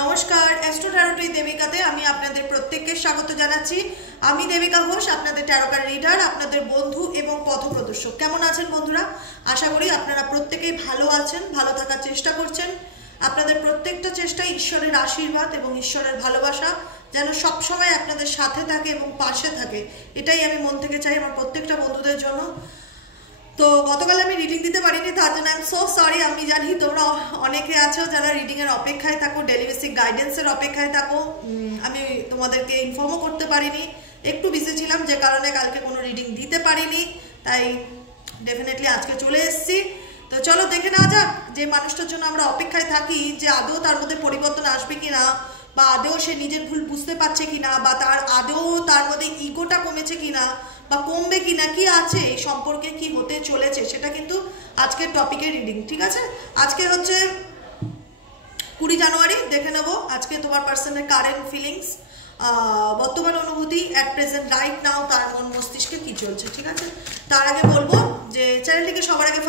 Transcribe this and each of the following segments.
নমস্কার, অ্যাস্ট্রো ট্যারোটি দেবিকাতে আমি আপনাদের প্রত্যেককে স্বাগত জানাচ্ছি। আমি দেবিকা ঘোষ, আপনাদের ট্যারোকার রিডার, আপনাদের বন্ধু এবং পথপ্রদর্শক। কেমন আছেন বন্ধুরা? আশা করি আপনারা প্রত্যেকেই ভালো আছেন, ভালো থাকার চেষ্টা করছেন। আপনাদের প্রত্যেকটা চেষ্টায় ঈশ্বরের আশীর্বাদ এবং ঈশ্বরের ভালোবাসা যেন সবসময় আপনাদের সাথে থাকে এবং পাশে থাকে, এটাই আমি মন থেকে চাই আমার প্রত্যেকটা বন্ধুদের জন্য। তো গতকাল আমি রিডিং দিতে পারিনি, তার জন্য আই এম সো সরি। আমি জানি তোমরা অনেকে আছো যারা রিডিংয়ের অপেক্ষায় থাকো, ডেলি বেসিক গাইডেন্সের অপেক্ষায় থাকো। আমি তোমাদেরকে ইনফর্মও করতে পারিনি, একটু বিজি ছিলাম, যে কারণে কালকে কোনো রিডিং দিতে পারিনি। তাই ডেফিনেটলি আজকে চলে এসেছি। তো চলো দেখে নেওয়া যাক যে মানুষটার জন্য আমরা অপেক্ষায় থাকি, যে আদৌ তার মধ্যে পরিবর্তন আসবে কিনা, বা আদৌ সে নিজের ভুল বুঝতে পারছে কিনা, বা তার আদৌ তার মধ্যে ইগোটা কমেছে কিনা বা কমবে কিনা, কি আছে এই সম্পর্কে, কি হতে চলেছে, সেটা কিন্তু আজকের টপিকের রিডিং। ঠিক আছে, আজকে হচ্ছে 20 জানুয়ারি। দেখে নেবো আজকে তোমার পার্সনের কারেন্ট ফিলিংস, বর্তমান অনুভূতি, অ্যাট প্রেজেন্ট রাইট নাও তার মন মস্তিষ্কে কি চলছে। ঠিক আছে, তার আগে বলবো যে চ্যানেলটিকে সবার আগে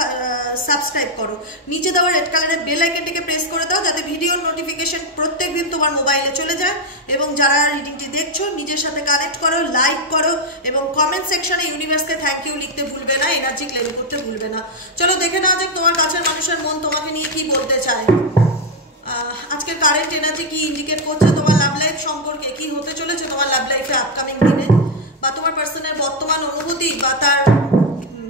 সাবস্ক্রাইব করো, নিচে দেওয়া রেড কালারের বেল আইকনটিকে প্রেস করে দাও, যাতে ভিডিওর নোটিফিকেশন প্রত্যেক দিন তোমার মোবাইলে চলে যায়। এবং যারা রিডিংটি দেখছো নিজের সাথে কানেক্ট করো, লাইক করো এবং কমেন্ট সেকশনে ইউনিভার্সকে থ্যাংক ইউ লিখতে ভুলবে না, এনার্জি ক্লেম করতে ভুলবে না। চলো দেখে নেওয়া যাক তোমার কাছের মানুষের মন তোমাকে নিয়ে কি বলতে চায়। আজকের কারেন্ট এনার্জি কি ইন্ডিকেট করছে তোমার লাভ লাইফ সম্পর্কে, কি হতে চলেছে তোমার লাভ লাইফে আপকামিং দিনে, বা তোমার পার্সনের বর্তমান অনুভূতি বা তার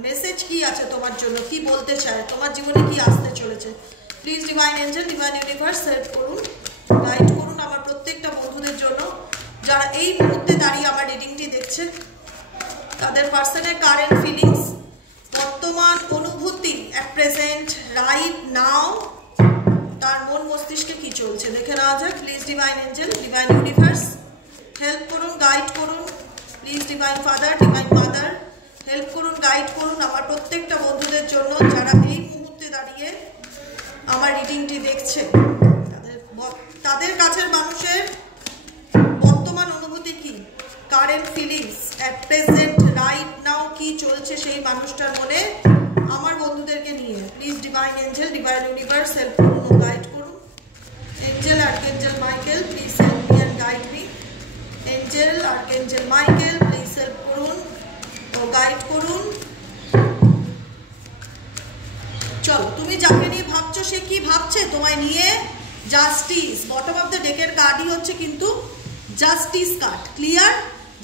মেসেজ কি আছে তোমার জন্য, কি বলতে চায়, তোমার জীবনে কি আসতে চলেছে। Please divine angel, divine universe help করুন, গাইড করুন আমার প্রত্যেকটা বন্ধুদের জন্য যারা এই মুহূর্তে দাঁড়িয়ে আমার রিডিংটি দেখছে। তাদের পার্সনের কারেন্ট ফিলিংস, বর্তমান অনুভূতি, অ্যাট প্রেজেন্ট রাইট নাও তার মন মস্তিষ্কে কি চলছে দেখে নেওয়া যাক। Please divine angel, divine universe help করুন, গাইড করুন। Please divine father, divine mother help করুন, গাইড করুন আমার প্রত্যেকটা বন্ধুদের জন্য যারা এই মুহূর্তে দাঁড়িয়ে আমার রিডিংটি দেখছে। তাদের কাছের মানুষের বর্তমান অনুভূতি কি, current feelings, at present right now কি চলছে সেই মানুষটার মনে আমার বন্ধুদেরকে নিয়ে। Please divine angel, divine universe help করুন ও গাইড করুন। Angel, archangel Michael please help me and guide me. Angel, archangel Michael please help করুন ও গাইড করুন। চলো, তুমি যাকে নিয়ে ভাবছো সে কি ভাবছে তোমায় নিয়ে। জাস্টিস, বটম অফ দ্য ডেকের কার্ডই হচ্ছে কিন্তু জাস্টিস কার্ড। ক্লিয়ার?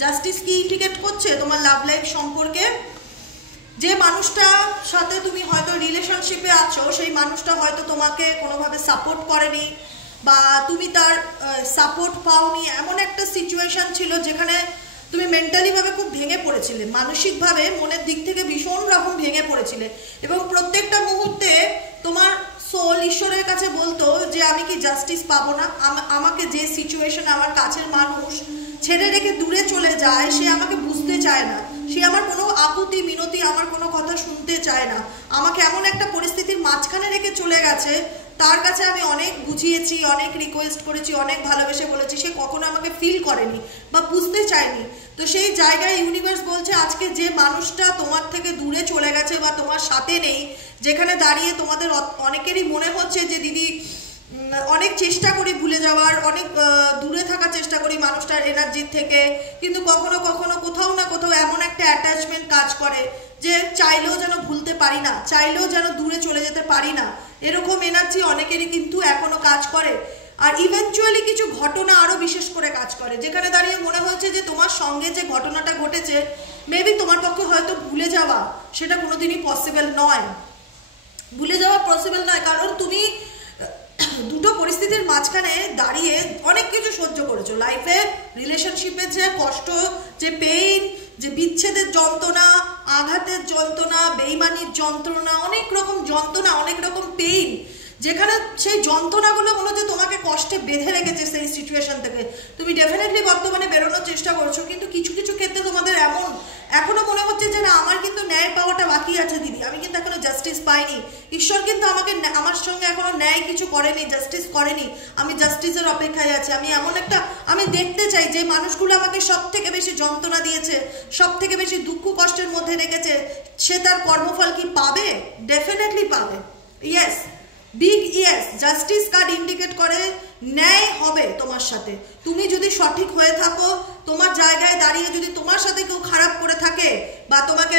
জাস্টিস কি ইন্ডিকেট করছে তোমার লাভ লাইফ সম্পর্কে। যে মানুষটার সাথে তুমি হয়তো রিলেশনশিপে আছো সেই মানুষটা হয়তো তোমাকে কোনোভাবে সাপোর্ট করেনি, বা তুমি তার সাপোর্ট পাওনি। এমন একটা সিচুয়েশন ছিল যেখানে তুমি মেন্টালি ভাবে খুব ভেঙে পড়েছিলে, মানসিকভাবে মনের দিক থেকে ভীষণ রকম ভেঙে পড়েছিলে, এবং প্রত্যেকটা মুহূর্তে তোমার সোল ঈশ্বরের কাছে বলতো যে আমি কি জাস্টিস পাবো না, আমাকে যে সিচুয়েশনে আমার কাছের মানুষ ছেড়ে রেখে দূরে চলে যায়, সে আমাকে বুঝতে চায় না, সে আমার কোনো আকুতি মিনতি, আমার কোনো কথা শুনতে চায় না, আমাকে এমন একটা পরিস্থিতির মাঝখানে রেখে চলে গেছে। তার কাছে আমি অনেক বুঝিয়েছি, অনেক রিকোয়েস্ট করেছি, অনেক ভালোবেসে বলেছি, সে কখনো আমাকে ফিল করেনি বা বুঝতে চায়নি। তো সেই জায়গায় ইউনিভার্স বলছে আজকে যে মানুষটা তোমার থেকে দূরে চলে গেছে বা তোমার সাথে নেই, যেখানে দাঁড়িয়ে তোমাদের অনেকেরই মনে হচ্ছে যে দিদি অনেক চেষ্টা করি ভুলে যাওয়ার, অনেক দূরে থাকার চেষ্টা করি মানুষটার এনার্জির থেকে, কিন্তু কখনো কখনো কোথাও না কোথাও এমন একটা অ্যাটাচমেন্ট কাজ করে যে চাইলেও যেন ভুলতে পারি না, চাইলেও যেন দূরে চলে যেতে পারি না। এরকম এনার্জি অনেকেরই কিন্তু এখনো কাজ করে। আর ইভেনচুয়ালি কিছু ঘটনা আরো বিশেষ করে কাজ করে, যেখানে দাঁড়িয়ে মনে হচ্ছে যে তোমার সঙ্গে যে ঘটনাটা ঘটেছে মেবি তোমার পক্ষে হয়তো ভুলে যাওয়া সেটা কোনোদিনই পসিবল নয়। ভুলে যাওয়া পসিবল নয়, কারণ তুমি দুটো পরিস্থিতির মাঝখানে দাঁড়িয়ে অনেক কিছু সহ্য করেছো লাইফে। রিলেশনশিপের যে কষ্ট, যে পেইন, যে বিচ্ছেদের যন্ত্রণা, আঘাতের যন্ত্রণা, বেইমানির যন্ত্রণা, অনেক রকম যন্ত্রণা, অনেক রকম পেইন, যেখানে সেই যন্ত্রণাগুলো মনে হচ্ছে তোমাকে কষ্টে বেঁধে রেখেছে সেই সিচুয়েশন থেকে। তুমি ডেফিনেটলি বর্তমানে বেরোনোর চেষ্টা করছো, কিন্তু কিছু কিছু ক্ষেত্রে তোমাদের এমন এখনো মনে হচ্ছে যে না, আমার কিন্তু ন্যায় পাওয়াটা বাকি আছে দিদি, আমি কিন্তু এখনো জাস্টিস পাইনি, ঈশ্বর কিন্তু আমাকে আমার সঙ্গে এখনো ন্যায় কিছু করেনি, জাস্টিস করেনি, আমি জাস্টিসের অপেক্ষায় আছি। আমি এমন একটা আমি দেখতে চাই যে মানুষগুলো আমাকে সব থেকে বেশি যন্ত্রণা দিয়েছে, সব থেকে বেশি দুঃখ কষ্টের মধ্যে রেখেছে, সে তার কর্মফল কি পাবে? ডেফিনেটলি পাবে। Yes, big yes. Justice card indicate করে ন্যায় হবে তোমার সাথে। তুমি যদি সঠিক হয়ে থাকো, তোমার জায়গায় দাঁড়িয়ে যদি তোমার সাথে কেউ খারাপ করে থাকে বা তোমাকে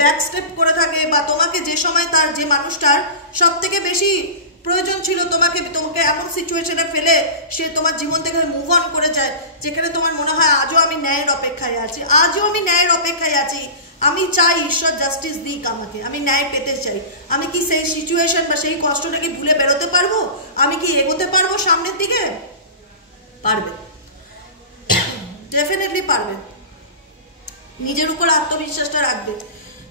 ব্যাকস্টেপ করে থাকে বা তোমাকে যে সময় তার যে মানুষটার সব থেকে বেশি প্রয়োজন ছিল তোমাকে এমন সিচুয়েশনে ফেলে সে তোমার জীবন থেকে মুভ অন করে যায়, যেখানে তোমার মনে হয় আজও আমি ন্যায়ের অপেক্ষায় আছি, আমি চাই ঈশ্বর জাস্টিস দিক আমাকে, আমি ন্যায় পেতে চাই। আমি কি সেই সিচুয়েশন বা সেই কষ্টটাকে ভুলে বেরোতে পারবো? আমি কি এগোতে পারবো সামনের দিকে? পারবে, ডেফিনেটলি পারবে। নিজের উপর আত্মবিশ্বাসটা রাখবে,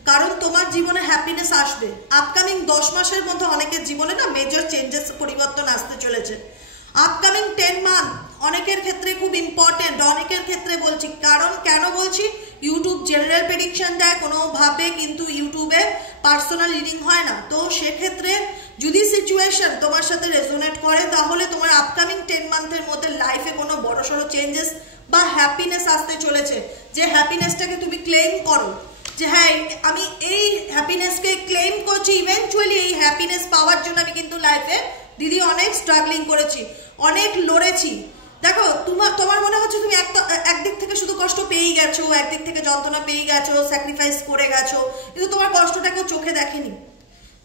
কারণ তোমার জীবনে হ্যাপিনেস আসবে। আপকামিং 10 মাসের মধ্যে অনেকের জীবনে না মেজর চেঞ্জেস, পরিবর্তন আসতে চলেছে। আপকামিং 10 মান্থ অনেকের ক্ষেত্রে খুব ইম্পর্টেন্ট, অনেকের ক্ষেত্রে বলছি। কারণ কেন বলছি? ইউটিউব জেনারেল প্রেডিকশন দেয় কোনোভাবে, কিন্তু ইউটিউবে পার্সোনাল রিডিং হয় না। তো সেক্ষেত্রে যদি সিচুয়েশন তোমার সাথে রেজোনেট করে, তাহলে তোমার আপকামিং 10 মান্থের মধ্যে লাইফে কোনো বড়সড় চেঞ্জেস বা হ্যাপিনেস আসতে চলেছে। যে হ্যাপিনেসটাকে তুমি ক্লেম করো, যে হ্যাঁ আমি এই হ্যাপিনেসকে ক্লেম করছি। ইভেনচুয়ালি এই হ্যাপিনেস পাওয়ার জন্য আমি কিন্তু লাইফে দিদি অনেক স্ট্রাগলিং করেছি, অনেক লড়েছি। দেখো তোমার মনে হচ্ছে তুমি একদিক থেকে শুধু কষ্ট পেয়েই গেছো, একদিক থেকে যন্ত্রণা পেয়ে গেছো, স্যাক্রিফাইস করে গেছো, কিন্তু তোমার কষ্টটা কেউ চোখে দেখেনি।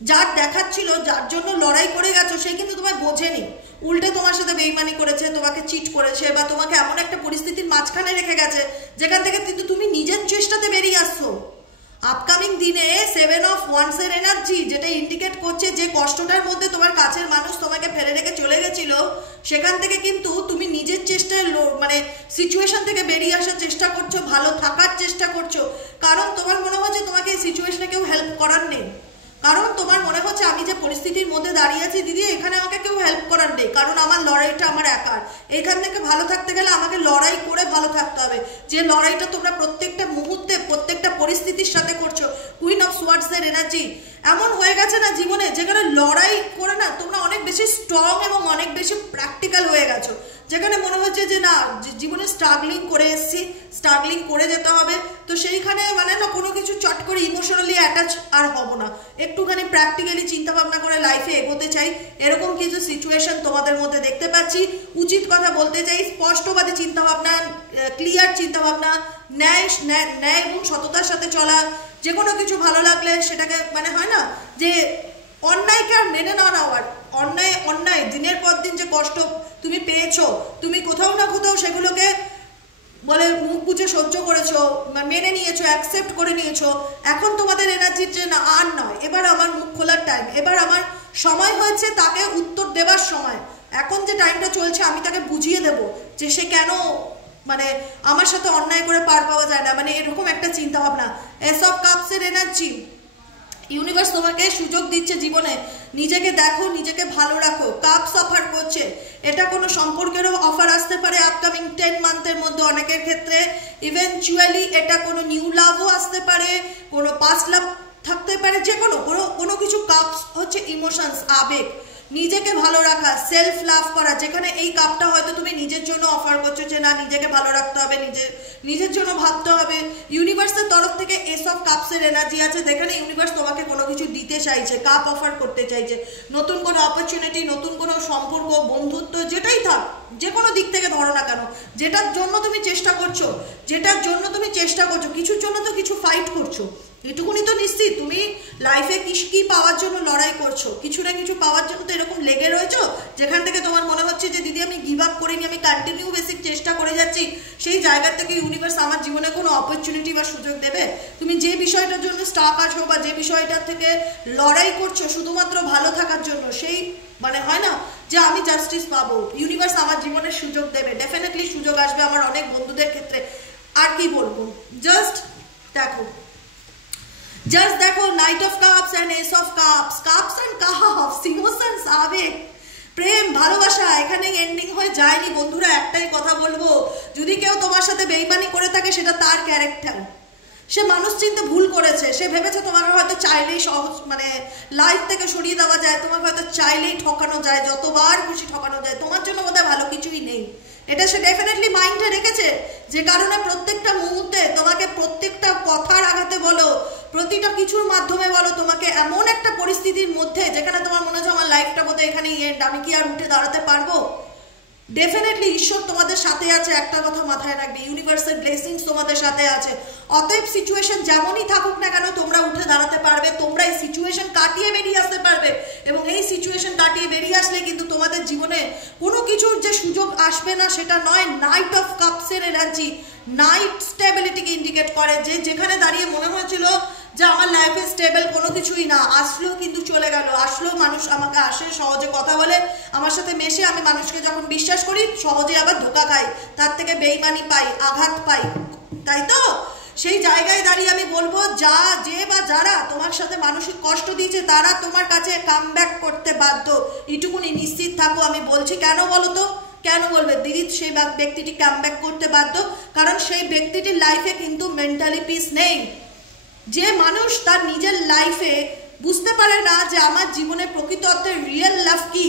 যার দেখাচ্ছিল, যার জন্য লড়াই করে গেছো, সেই কিন্তু তোমায় বোঝেনি। উল্টে তোমার সাথে বেইমানি করেছে, তোমাকে চিট করেছে, বা তোমাকে এমন একটা পরিস্থিতির মাঝখানে রেখে গেছে যেখান থেকে কিন্তু তুমি নিজের চেষ্টাতে বেরিয়ে আসছো। আপকামিং দিনে 7 অফ ওয়ান্স এর এনার্জি, যেটা ইন্ডিকেট করছে যে কষ্টটার মধ্যে তোমার কাছের মানুষ তোমাকে ফেলে রেখে চলে গেছিল, সেখান থেকে কিন্তু তুমি নিজের চেষ্টায় মানে সিচুয়েশন থেকে বেরিয়ে আসার চেষ্টা করছো, ভালো থাকার চেষ্টা করছো। কারণ তোমার মনে হচ্ছে তোমাকে এই সিচুয়েশনে কেউ হেল্প করার নেই। কারণ তোমার মনে হচ্ছে আমি যে পরিস্থিতির মধ্যে দাঁড়িয়ে আছি দিদি, এখানে আমাকে কেউ হেল্প করার নেই, কারণ আমার লড়াইটা আমার একার। এখান থেকে ভালো থাকতে গেলে আমাকে লড়াই করে ভালো থাকতে হবে। যে লড়াইটা তোমরা প্রত্যেকটা মুহূর্তে প্রত্যেকটা পরিস্থিতির সাথে করছো। কুইন অফ সোয়ার্ডস এর এনার্জি এমন হয়ে গেছে না জীবনে, যেখানে লড়াই করে না তোমরা অনেক বেশি স্ট্রং এবং অনেক বেশি প্র্যাকটিক্যাল হয়ে গেছো। যেখানে মনে হচ্ছে যে না, জীবনে স্ট্রাগলিং করে এসছি, স্ট্রাগলিং করে যেতে হবে। তো সেইখানে মানে না কোনো কিছু চট করে ইমোশনালি অ্যাটাচ আর হব না, একটুখানি প্র্যাকটিক্যালি চিন্তা ভাবনা করে লাইফে এগোতে চাই। এরকম কিছু সিচুয়েশন তোমাদের মধ্যে দেখতে পাচ্ছি। উচিত কথা বলতে চাই, স্পষ্টবাদী চিন্তাভাবনা, ক্লিয়ার চিন্তাভাবনা, ন্যায় এবং সততার সাথে চলা। যে কোনো কিছু ভালো লাগলে সেটাকে মানে হয় না যে অন্যায়কে আর মেনে না নেওয়ার, অন্যায় দিনের পর দিন যে কষ্ট তুমি পেয়েছো, তুমি কোথাও না কোথাও সেগুলোকে বলে মুখ বুঝে সহ্য করেছো, মেনে নিয়েছো, অ্যাকসেপ্ট করে নিয়েছো। এখন তোমাদের এনার্জির যে না আর নয়, এবার আমার মুখ খোলার টাইম, এবার আমার সময় হয়েছে তাকে উত্তর দেবার সময়। এখন যে টাইমটা চলছে আমি তাকে বুঝিয়ে দেব যে সে কেন মানে আমার সাথে অন্যায় করে পার পাওয়া যায় না, মানে এরকম একটা চিন্তা ভাবনা। এস অফ কাপসের এনার্জি, ইউনিভার্স তোমাকে সুযোগ দিচ্ছে জীবনে, নিজেকে দেখো, নিজেকে ভালো রাখো। কাপস অফার করছে, এটা কোনো সম্পর্কেরও অফার আসতে পারে আপকামিং 10 মান্থের মধ্যে অনেকের ক্ষেত্রে। ইভেনচুয়ালি এটা কোনো নিউ লাভও আসতে পারে, কোনো পাস্ট লাভ থাকতে পারে, যে কোনো কিছু। কাপস হচ্ছে ইমোশনস, আবেগ, নিজেকে ভালো রাখা, সেলফ লাভ করা। যেখানে এই কাপটা হয়তো তুমি নিজের জন্য অফার করছো যে না নিজেকে ভালো রাখতে হবে, নিজের জন্য ভাবতে হবে। ইউনিভার্সের তরফ থেকে এস অফ কাপসের এনার্জি আছে, যেখানে ইউনিভার্স তোমাকে কোনো কিছু দিতে চাইছে, কাপ অফার করতে চাইছে, নতুন কোনো অপরচুনিটি, নতুন কোনো সম্পর্ক, বন্ধুত্ব, যেটাই থাক, যে কোনো দিক থেকে ধরো না কেন, যেটার জন্য তুমি চেষ্টা করছো, কিছুর জন্য তো কিছু ফাইট করছো। এটুকুনি তো নিশ্চিত তুমি লাইফে কি পাওয়ার জন্য লড়াই করছো, কিছু না কিছু পাওয়ার জন্য তো এরকম লেগে রয়েছো, যেখান থেকে তোমার মনে হচ্ছে যে দিদি আমি গিভ আপ করিনি, আমি কন্টিনিউ বেসিক চেষ্টা করে যাচ্ছি। সেই জায়গা থেকে ইউনিভার্স আমার জীবনে কোনো অপরচুনিটি বা সুযোগ দেবে। তুমি যে বিষয়টার জন্য স্টাক আছো বা যে বিষয়টার থেকে লড়াই করছো শুধুমাত্র ভালো থাকার জন্য, সেই মানে হয় না যে আমি জাস্টিস পাবো, ইউনিভার্স আমার জীবনে সুযোগ দেবে। ডেফিনেটলি সুযোগ আসবে আমার অনেক বন্ধুদের ক্ষেত্রে। আর কি বলবো, জাস্ট দেখো knight of cups and ace of cups, cups and cups, emotions, আবেগ, প্রেম, ভালোবাসা এখানে এন্ডিং হয়ে যায়নি বন্ধুরা। একটাই কথা বলবো, যদি কেউ তোমার সাথে বেইমানি করে থাকে সেটা তার ক্যারেক্টার। সে মানুষ চিনতে ভুল করেছে, সে ভেবেছে তোমাকে হয়তো চাইলেই সহজ মানে লাইফ থেকে সরিয়ে দেওয়া যায়, তোমাকে হয়তো চাইলেই ঠকানো যায়, যতবার খুশি ঠকানো যায়, তোমার জন্য বোধহয় ভালো কিছুই নেই। এটা সে ডেফিনেটলি মাইন্ডে রেখেছে, যে কারণে প্রত্যেকটা মুহূর্তে তোমাকে প্রত্যেকটা কথার আঘাতে বলো, প্রতিটা কিছুর মাধ্যমে বলো, তোমাকে এমন একটা পরিস্থিতির মধ্যে যেখানে তোমার মনে হচ্ছে আমার লাইফটা বোধহয় এখানেই এন্ড, আমি কি আর উঠে দাঁড়াতে পারবো, ডেফিনেটলি ঈশ্বর তোমাদের সাথে আছে, একটা কথা মাথায় রাখবে, ইউনিভার্সাল ব্লেসিংস তোমাদের সাথে আছে। অতএব সিচুয়েশন যেমনই থাকুক না কেন তোমরা উঠে দাঁড়াতে পারবে, তোমরা এই সিচুয়েশন কাটিয়ে বেরিয়ে আসতে পারবে। এবং এই সিচুয়েশন কাটিয়ে বেরিয়ে আসলে কিন্তু তোমাদের জীবনে কোনো কিছুর যে সুযোগ আসবে না সেটা নয়। নাইট অফ কাপসের এনার্জি নাইট স্টেবিলিটিকে ইন্ডিকেট করে, যে যেখানে দাঁড়িয়ে মনে হয়েছিল যে আমার লাইফে স্টেবল কোনো কিছুই না, আসলেও কিন্তু চলে গেল। আসলেও মানুষ আমাকে আসে, সহজে কথা বলে, আমার সাথে মেশে, আমি মানুষকে যখন বিশ্বাস করি সহজে আবার ধোকা খাই, তার থেকে বেইমানি পাই, আঘাত পাই, তাই তো? সেই জায়গায় দাঁড়িয়ে আমি বলবো, যে বা যারা তোমার সাথে মানসিক কষ্ট দিয়েছে তারা তোমার কাছে কামব্যাক করতে বাধ্য, এটুকুনি নিশ্চিত থাকো। আমি বলছি কেন বলো তো? কেন বলবে দিদি সেই ব্যক্তিটি কামব্যাক করতে বাধ্য? কারণ সেই ব্যক্তিটির লাইফে কিন্তু মেন্টালি পিস নেই। যে মানুষ তার নিজের লাইফে বুঝতে পারে না যে আমার জীবনে প্রকৃত অর্থে রিয়েল লাভ কি,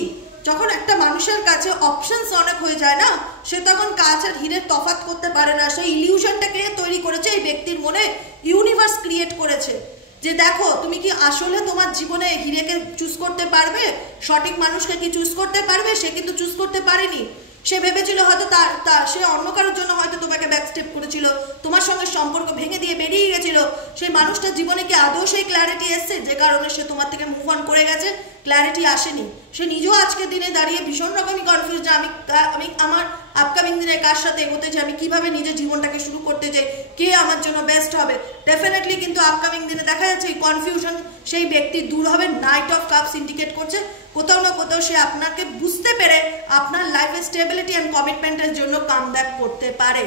যখন একটা মানুষের কাছে অপশনস অনেক হয়ে যায় না, সে তখন কাঁচ আর হীরের তফাৎ করতে পারে না। সেই ইলিউশনটাকে তৈরি করেছে এই ব্যক্তির মনে, ইউনিভার্স ক্রিয়েট করেছে যে দেখো তুমি কি আসলে তোমার জীবনে হীরেকে চুজ করতে পারবে, সঠিক মানুষকে কি চুজ করতে পারবে? সে কিন্তু চুজ করতে পারেনি। সে ভেবেছিল হয়তো সে অন্য কারোর জন্য হয়তো তোমাকে ব্যাকস্টেপ করেছিল, তোমার সঙ্গে সম্পর্ক ভেঙে দিয়ে বেরিয়ে গেছিল। সেই মানুষটার জীবনে কি আদৌ সেই ক্ল্যারিটি এসছে যে কারণে সে তোমার থেকে মুভ অন করে গেছে? ক্ল্যারিটি আসেনি। সে নিজেও আজকের দিনে দাঁড়িয়ে ভীষণ রকমই কনফিউজ যে আমি আমার আপকামিং দিনে কার সাথে এগোতে চাই, আমি কিভাবে নিজের জীবনটাকে শুরু করতে চাই, কে আমার জন্য বেস্ট হবে। ডেফিনেটলি কিন্তু আপকামিং দিনে দেখা যাচ্ছে এই কনফিউশন সেই ব্যক্তি দূর হবে। নাইট অফ কাপস ইন্ডিকেট করছে কোথাও না কোথাও সে আপনাকে বুঝতে পেরে আপনার লাইফে স্টেবিলিটি অ্যান্ড কমিটমেন্টের জন্য কামব্যাক করতে পারে।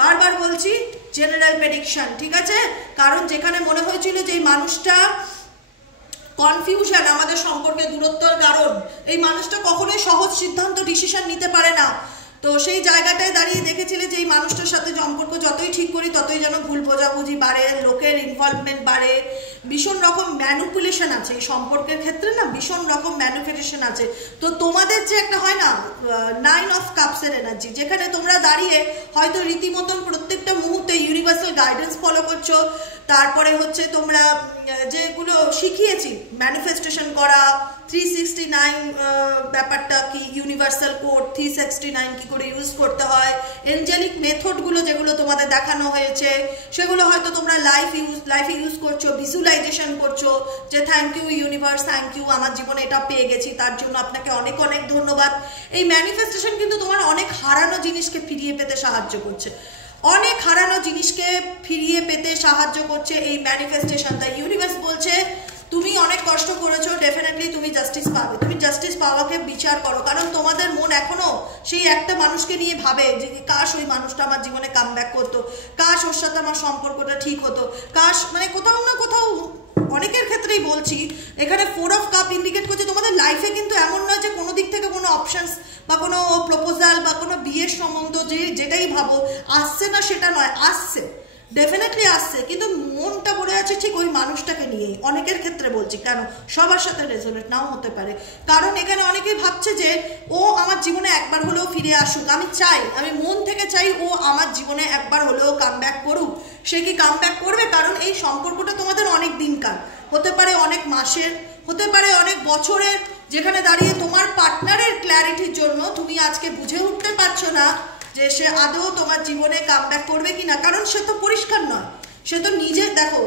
বারবার বলছি জেনারেল প্রেডিকশন, ঠিক আছে? কারণ যেখানে মনে হয়েছিল যে এই মানুষটা কনফিউশন আমাদের সম্পর্কে দূরত্বের কারণ, এই মানুষটা কখনোই সহজ সিদ্ধান্ত ডিসিশন নিতে পারে না, তো সেই জায়গাটায় দাঁড়িয়ে দেখেছিলে যে এই মানুষটার সাথে সম্পর্ক যতই ঠিক করি ততই যেন ভুল বোঝাবুঝি বাড়ে, লোকের ইনভলভমেন্ট বাড়ে, ভীষণ রকম ম্যানিপুলেশন আছে এই সম্পর্কের ক্ষেত্রে না, ভীষণ রকম ম্যানিপুলেশন আছে। তো তোমাদের যে একটা হয় না 9 অফ কাপসের এনার্জি, যেখানে তোমরা দাঁড়িয়ে হয়তো রীতিমতন প্রত্যেকটা মুহূর্তে ইউনিভার্সাল গাইডেন্স ফলো করছো, তারপরে হচ্ছে তোমরা যেগুলো শিখিয়েছি ম্যানিফেস্টেশন করা, 369 ব্যাপারটা কি, ইউনিভার্সাল কোড 369 কি করে ইউজ করতে হয়, এঞ্জেলিক মেথডগুলো যেগুলো তোমাদের দেখানো হয়েছে সেগুলো হয়তো তোমরা লাইফে ইউজ করছো, ভিজুয়ালাইজেশন করছো যে thank you universe, thank you, আমার জীবনে এটা পেয়ে গেছি, তার জন্য আপনাকে অনেক অনেক ধন্যবাদ। এই ম্যানিফেস্টেশন কিন্তু তোমার অনেক হারানো জিনিসকে ফিরিয়ে পেতে সাহায্য করছে, অনেক হারানো জিনিসকে ফিরিয়ে পেতে সাহায্য করছে এই ম্যানিফেস্টেশন। তাই ইউনিভার্স বলছে তুমি অনেক কষ্ট করেছো, ডেফিনেটলি তুমি জাস্টিস পাবে, তুমি জাস্টিস পাওয়াকে বিচার করো। কারণ তোমাদের মন এখনো সেই একটা মানুষকে নিয়ে ভাবে যে কাশ ওই মানুষটা আমার জীবনে কামব্যাক করতো, কাশ ওর সাথে আমার সম্পর্কটা ঠিক হতো, কাশ, মানে কোথাও না কোথাও অনেকের ক্ষেত্রেই বলছি এখানে 4 অফ কাপ ইন্ডিকেট করছে তোমাদের লাইফে কিন্তু এমন নয় যে কোনো দিক থেকে কোনো অপশনস বা কোনো প্রপোজাল বা কোনো বিয়ের সম্বন্ধ যেটাই ভাবো আসছে না সেটা নয়, আসছে, ডেফিনেটলি আসছে, কিন্তু মনটা পড়ে আছে ঠিক ওই মানুষটাকে নিয়েই। অনেকের ক্ষেত্রে বলছি, কেন সবার সাথে রেজোনেট নাও হতে পারে, কারণ এখানে অনেকেই ভাবছে যে ও আমার জীবনে একবার হলেও ফিরে আসুক, আমি মন থেকে চাই ও আমার জীবনে একবার হলেও কামব্যাক করুক। সে কি কামব্যাক করবে? কারণ এই সম্পর্কটা তোমাদের অনেক দিনকার হতে পারে, অনেক মাসের হতে পারে, অনেক বছরের, যেখানে দাঁড়িয়ে তোমার পার্টনারের ক্ল্যারিটির জন্য তুমি আজকে বুঝে উঠতে পারছো না যে সে আদৌ তোমার জীবনে কামব্যাক করবে কিনা। কারণ সে তো পরিষ্কার নয়, সে তো নিজে, দেখো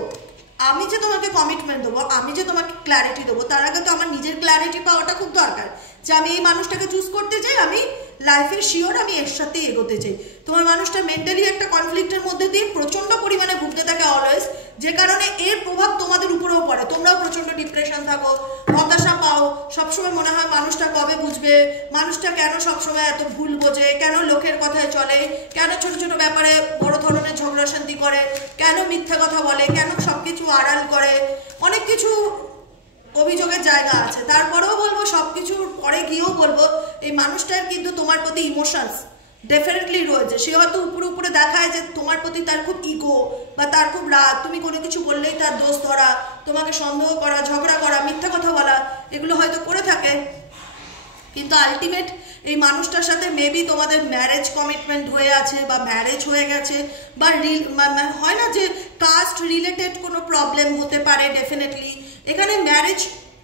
আমি যে তোমাকে কমিটমেন্ট দেবো, আমি যে তোমাকে ক্ল্যারিটি দেবো, তার আগে তো আমার নিজের ক্ল্যারিটি পাওয়াটা খুব দরকার যে আমি এই মানুষটাকে চুজ করতে চাই, আমি লাইফের শিওর আমি এর সাথেই এগোতে চাই। তোমার মানুষটা মেন্টালি একটা কনফ্লিক্টের মধ্যে দিয়ে প্রচন্ড পরিমাণে ভুগতে থাকে অলওয়েজ, যে কারণে এর প্রভাব তোমাদের উপরেও পড়ে, তোমরাও প্রচন্ড ডিপ্রেশন থাকো, হতাশা পাও, সবসময় মনে হয় মানুষটা কবে বুঝবে, মানুষটা কেন সবসময় এত ভুল বোঝে, কেন লোকের কথায় চলে, কেন ছোট ছোট ব্যাপারে বড় ধরনের ঝগড়া শান্তি করে, কেন মিথ্যা কথা বলে, কেন সবকিছু আড়াল করে, অনেক কিছু অভিযোগের জায়গা আছে। তারপরেও বলবো, সবকিছুর পরে গিয়েও বলবো এই মানুষটার কিন্তু তোমার প্রতি ইমোশনস ডেফিনেটলি রয়েছে। সে হয়তো উপরে দেখায় যে তোমার প্রতি তার খুব ইগো বা তার খুব রাগ, তুমি কোনো কিছু করলেই তার দোষ ধরা, তোমাকে সন্দেহ করা, ঝগড়া করা, মিথ্যা কথা বলা, এগুলো হয়তো করে থাকে। কিন্তু আলটিমেট এই মানুষটার সাথে মেবি তোমাদের ম্যারেজ কমিটমেন্ট হয়ে আছে বা ম্যারেজ হয়ে গেছে, বা হয় না যে কাস্ট রিলেটেড কোনো প্রবলেম হতে পারে। ডেফিনেটলি এখানে ম্যারেজ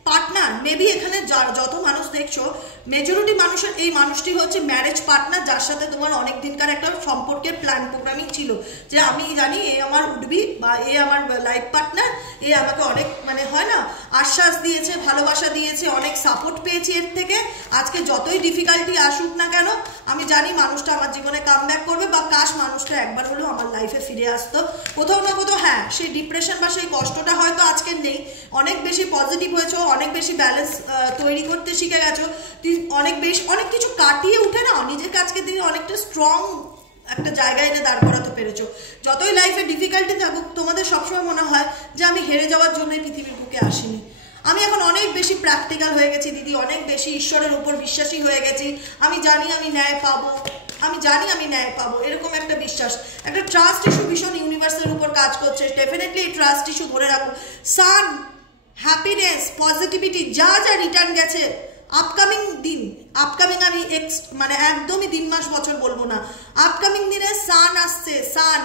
পার্টনার মেবি, এখানে যত মানুষ দেখছো মেজরিটি মানুষের এই মানুষটি হচ্ছে ম্যারেজ পার্টনার, যার সাথে তোমার অনেক দিনকার একটা সম্পর্কের প্ল্যান প্রোগ্রামিং ছিল, যে আমি জানি এ আমার উঠবি বা এ আমার লাইফ পার্টনার, এ আমাকে অনেক মানে হয় না আশ্বাস দিয়েছে, ভালোবাসা দিয়েছে, অনেক সাপোর্ট পেয়েছি এর থেকে। আজকে যতই ডিফিকাল্টি আসুক না কেন আমি জানি মানুষটা আমার জীবনে কামব্যাক করবে, বা কাশ মানুষটা একবার হলেও আমার লাইফে ফিরে আসতো কোথাও না কোথাও। হ্যাঁ, সেই ডিপ্রেশন বা সেই কষ্টটা হয়তো আজকে নেই, অনেক বেশি পজিটিভ হয়েছো, অনেক বেশি ব্যালেন্স তৈরি করতে শিখে গেছো, অনেক কিছু কাটিয়ে উঠে না নিজেকে আজকের দিনে অনেকটা স্ট্রং একটা জায়গায় এনে দাঁড় করাতে পেরেছো। যতই লাইফে ডিফিকাল্টি থাকুক তোমাদের সবসময় মনে হয় যে আমি হেরে যাওয়ার জন্যই পৃথিবীর বুকে আসিনি। আমি এখন অনেক বেশি প্র্যাকটিক্যাল হয়ে গেছি দিদি, অনেক বেশি ঈশ্বরের উপর বিশ্বাসী হয়ে গেছি। আমি জানি আমি ন্যায় পাবো, আমি জানি আমি ন্যায় পাবো, এরকম একটা বিশ্বাস, একটা ট্রাস্ট ইস্যু ভীষণ ইউনিভার্সের উপর কাজ করছে। ডেফিনেটলি এই ট্রাস্ট ইস্যু ধরে রাখো। সান, হ্যাপিনেস, পজিটিভিটি যা যা রিটার্ন গেছে আপকামিং দিন, আপকামিং আমি মানে একদমই দিন মাস বছর বলবো না, আপকামিং দিনে সান আসছে, সান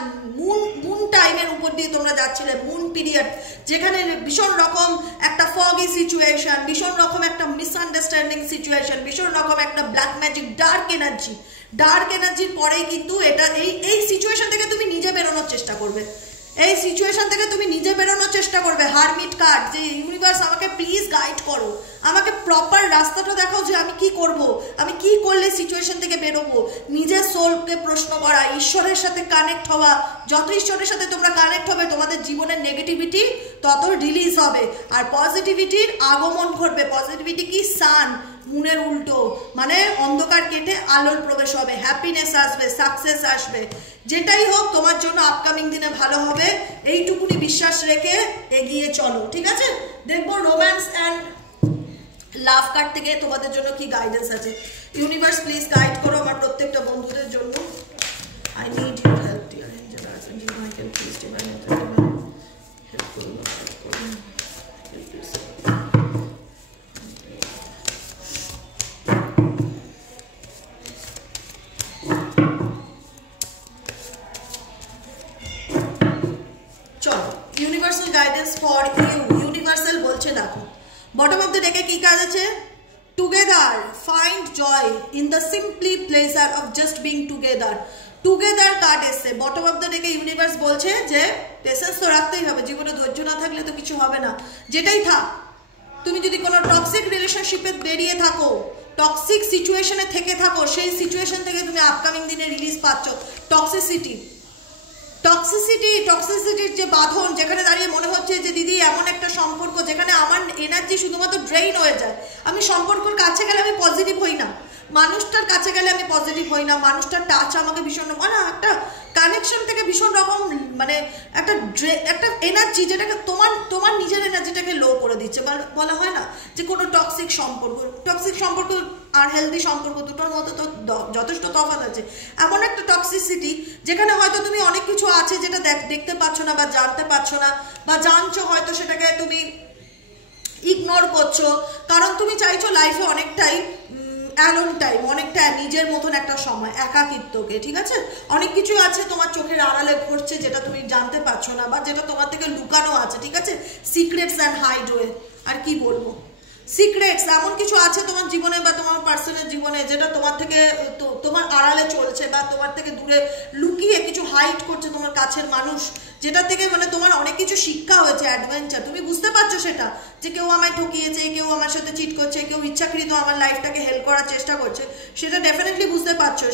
মুন টাইমের উপর দিয়ে তোমরা যাচ্ছিলে, মুন পিরিয়ড, যেখানে ভীষণ রকম একটা ফগি সিচুয়েশন, ভীষণ রকম একটা মিসআন্ডারস্ট্যান্ডিং সিচুয়েশন, ভীষণ রকম একটা ব্ল্যাক ম্যাজিক, ডার্ক এনার্জির পরেই কিন্তু এটা এই সিচুয়েশন থেকে তুমি নিজে বেরোনোর চেষ্টা করবে, এই সিচুয়েশন থেকে তুমি নিজে বেরোনোর চেষ্টা করবে। হারমিট কার্ড, যে ইউনিভার্স আমাকে প্লিজ গাইড করো, আমাকে প্রপার রাস্তাটা দেখাও যে আমি কি করব, আমি কি করলে সিচুয়েশন থেকে বেরোবো। নিজের সোলকে প্রশ্ন করা, ঈশ্বরের সাথে কানেক্ট হওয়া, যত ঈশ্বরের সাথে তোমরা কানেক্ট হবে তোমাদের জীবনের নেগেটিভিটি তত রিলিজ হবে আর পজিটিভিটির আগমন ঘটবে। পজিটিভিটি কি? সান, মুনের উল্টো, মানে অন্ধকার কেটে আলোর প্রবেশ হবে, হ্যাপিনেস আসবে, সাকসেস আসবে। যেটাই হোক তোমার জন্য আপকামিং দিনে ভালো হবে, এইটুকুনি বিশ্বাস রেখে এগিয়ে চলো, ঠিক আছে? দেখবো রোম্যান্স অ্যান্ড লাভ কার্ড থেকে তোমাদের জন্য কি গাইডেন্স আছে। ইউনিভার্স প্লিজ গাইড করো আমার প্রত্যেকটা বন্ধুদের জন্য। I need your help dear angel archangel Michael, please divine help করুন। Universal guidance for you. Universal বলছে দেখো বটম অফ দ্য ডেকে কি কাজ আছে? Together, find joy in the simply pleasure of just being together. Together card এসছে bottom of the ডেকে। Universe বলছে যে পেশেন্স তো রাখতেই হবে, জীবনে ধৈর্য না থাকলে তো কিছু হবে না। যেটাই থাক, তুমি যদি কোনো টক্সিক রিলেশনশিপে বেরিয়ে থাকো, টক্সিক সিচুয়েশনে থেকে থাকো, সেই সিচুয়েশন থেকে তুমি আপকামিং দিনে রিলিজ পাচ্ছ। টক্সিসিটির যে বাঁধন, যেখানে দাঁড়িয়ে মনে হচ্ছে যে দিদি এমন একটা সম্পর্ক যেখানে আমার এনার্জি শুধুমাত্র ড্রেইন হয়ে যায়, আমি সম্পর্কের কাছে গেলে আমি পজিটিভ হই না, মানুষটার কাছে গেলে আমি পজিটিভ হই না, মানুষটার টাচ আমাকে ভীষণ মানে একটা কানেকশন থেকে ভীষণ রকম মানে একটা এনার্জি যেটাকে তোমার নিজের এনার্জিটাকে লো করে দিচ্ছে। বলা হয় না যে কোনো টক্সিক সম্পর্ক আর হেলদি সম্পর্ক দুটোর মধ্যে তো যথেষ্ট তফাৎ আছে। এমন একটা টক্সিসিটি যেখানে হয়তো তুমি অনেক কিছু আছে যেটা দেখতে পাচ্ছ না বা জানতে পারছো না, বা জানছো হয়তো সেটাকে তুমি ইগনোর করছো, কারণ তুমি চাইছো লাইফে অনেকটাই অ্যালোন টাইম, অনেকটা নিজের মতন একটা সময়, একাকিত্বকে, ঠিক আছে? অনেক কিছু আছে তোমার চোখের আড়ালে ঘটছে যেটা তুমি জানতে পারছো না, বা যেটা তোমার থেকে লুকানো আছে, ঠিক আছে? সিক্রেটস অ্যান্ড হাইডওয়ে, আর কি বলবো, সিক্রেটস এমন কিছু আছে তোমার জীবনে বা তোমার পার্সোনাল জীবনে যেটা তোমার থেকে তোমার আড়ালে চলছে, বা তোমার থেকে দূরে লুকিয়ে কিছু হাইড করছে তোমার কাছের মানুষ, যেটা থেকে মানে তোমার অনেক কিছু শিক্ষা হয়েছে, অ্যাডভেঞ্চার। তুমি বুঝতে পারছো সেটা, যে কেউ আমায় ঠকিয়েছে, কেউ আমার সাথে চিট করছে, কেউ ইচ্ছাকৃত আমার লাইফটাকে হেল্প করার চেষ্টা করছে, সেটা ডেফিনেটলি বুঝতে পারছো।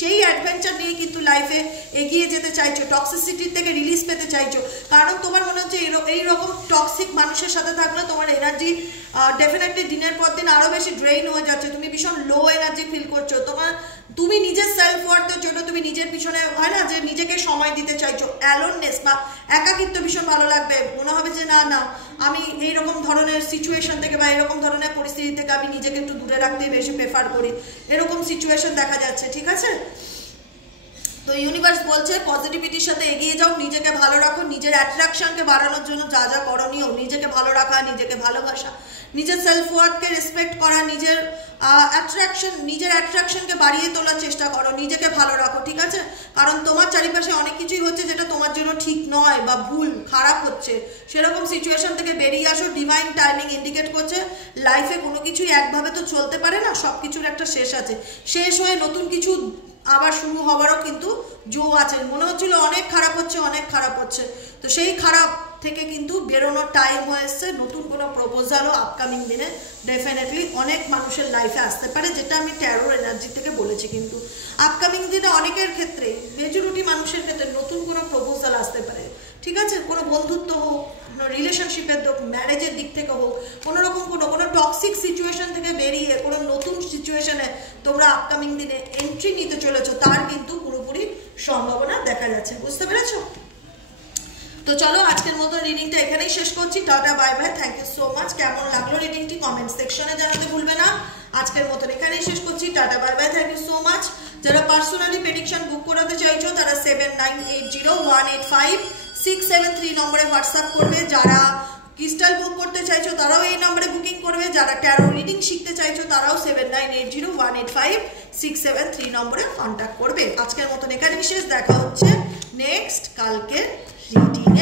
সেই অ্যাডভেঞ্চার নিয়ে কিন্তু লাইফে এগিয়ে যেতে চাইছো, টক্সিসিটির থেকে রিলিজ পেতে চাইছো, কারণ তোমার মনে হচ্ছে এইরকম টক্সিক মানুষের সাথে থাকলে তোমার এনার্জি ডেফিনেটলি দিনের পর দিন আরো বেশি ড্রেইন হয়ে যাচ্ছে, তুমি ভীষণ লো এনার্জি ফিল করছো। তুমি নিজের সেলফ ওয়ার্থের জন্য তুমি নিজের পিছনে হয় না যে নিজেকে সময় দিতে চাইছো, অ্যালোননেস বা একাকিত্ব ভীষণ ভালো লাগবে, মনে হবে যে না আমি এইরকম ধরনের সিচুয়েশন থেকে বা এরকম ধরনের পরিস্থিতি থেকে আমি নিজেকে একটু দূরে রাখতেই বেশি প্রেফার করি, এরকম সিচুয়েশন দেখা যাচ্ছে, ঠিক আছে? তো ইউনিভার্স বলছে পজিটিভিটির সাথে এগিয়ে যাও, নিজেকে ভালো রাখো, নিজের অ্যাট্রাকশনকে বাড়ানোর জন্য যা যা করণীয়, নিজেকে ভালো রাখা, নিজেকে ভালোবাসা, নিজের সেলফ ওয়ার্থকে রেসপেক্ট করা, নিজের অ্যাট্রাকশনকে বাড়িয়ে তোলার চেষ্টা করো, নিজেকে ভালো রাখো, ঠিক আছে? কারণ তোমার চারিপাশে অনেক কিছুই হচ্ছে যেটা তোমার জন্য ঠিক নয় বা ভুল, খারাপ হচ্ছে, সেরকম সিচুয়েশন থেকে বেরিয়ে আসো। ডিভাইন টাইমিং ইন্ডিকেট করছে লাইফে কোনো কিছুই একভাবে তো চলতে পারে না, সব কিছুর একটা শেষ আছে, শেষ হয়ে নতুন কিছু আবার শুরু হওয়ারও কিন্তু জো আছে। মনে হচ্ছিল অনেক খারাপ হচ্ছে, অনেক খারাপ হচ্ছে, তো সেই খারাপ থেকে কিন্তু বেরোনোর টাইম হয়ে এসছে। নতুন কোনো প্রপোজালও আপকামিং দিনে ডেফিনেটলি অনেক মানুষের লাইফে আসতে পারে, যেটা আমি ট্যারোর এনার্জি থেকে বলেছি। কিন্তু আপকামিং দিনে অনেকের ক্ষেত্রে, মেজরিটি মানুষের ক্ষেত্রে নতুন কোনো প্রপোজাল আসতে পারে, ঠিক আছে? কোনো বন্ধুত্ব হোক, রিলেশনশিপের হোক, ম্যারেজের দিক থেকে হোক, কোনোরকম কোনো টক্সিক সিচুয়েশন থেকে বেরিয়ে কোনো নতুন সিচুয়েশনে তোমরা আপকামিং দিনে এন্ট্রি নিতে চলেছো, তার কিন্তু পুরোপুরি সম্ভাবনা দেখা যাচ্ছে। বুঝতে পেরেছো? তো চলো আজকের মতো রিডিংটা এখানেই শেষ করছি। টাটা, bye bye, thank you so much. কেমন লাগলো রিডিংটি কমেন্ট সেকশনে জানাতে ভুলবে না। আজকের মতন এখানেই শেষ করছি। টাটা, bye bye, thank you so much. যারা পার্সোনালি প্রেডিকশন বুক করাতে চাইছো তারা 7980185673 নম্বরে হোয়াটসঅ্যাপ করবে। যারা ক্রিস্টাল বুক করতে চাইছো তারাও এই নম্বরে বুকিং করবে। যারা ট্যারো রিডিং শিখতে চাইছো তারাও 7980185673 নম্বরে কন্ট্যাক্ট করবে। আজকের মতন এখানেই শেষ, দেখা হচ্ছে নেক্সট কালকের রিডিং এ।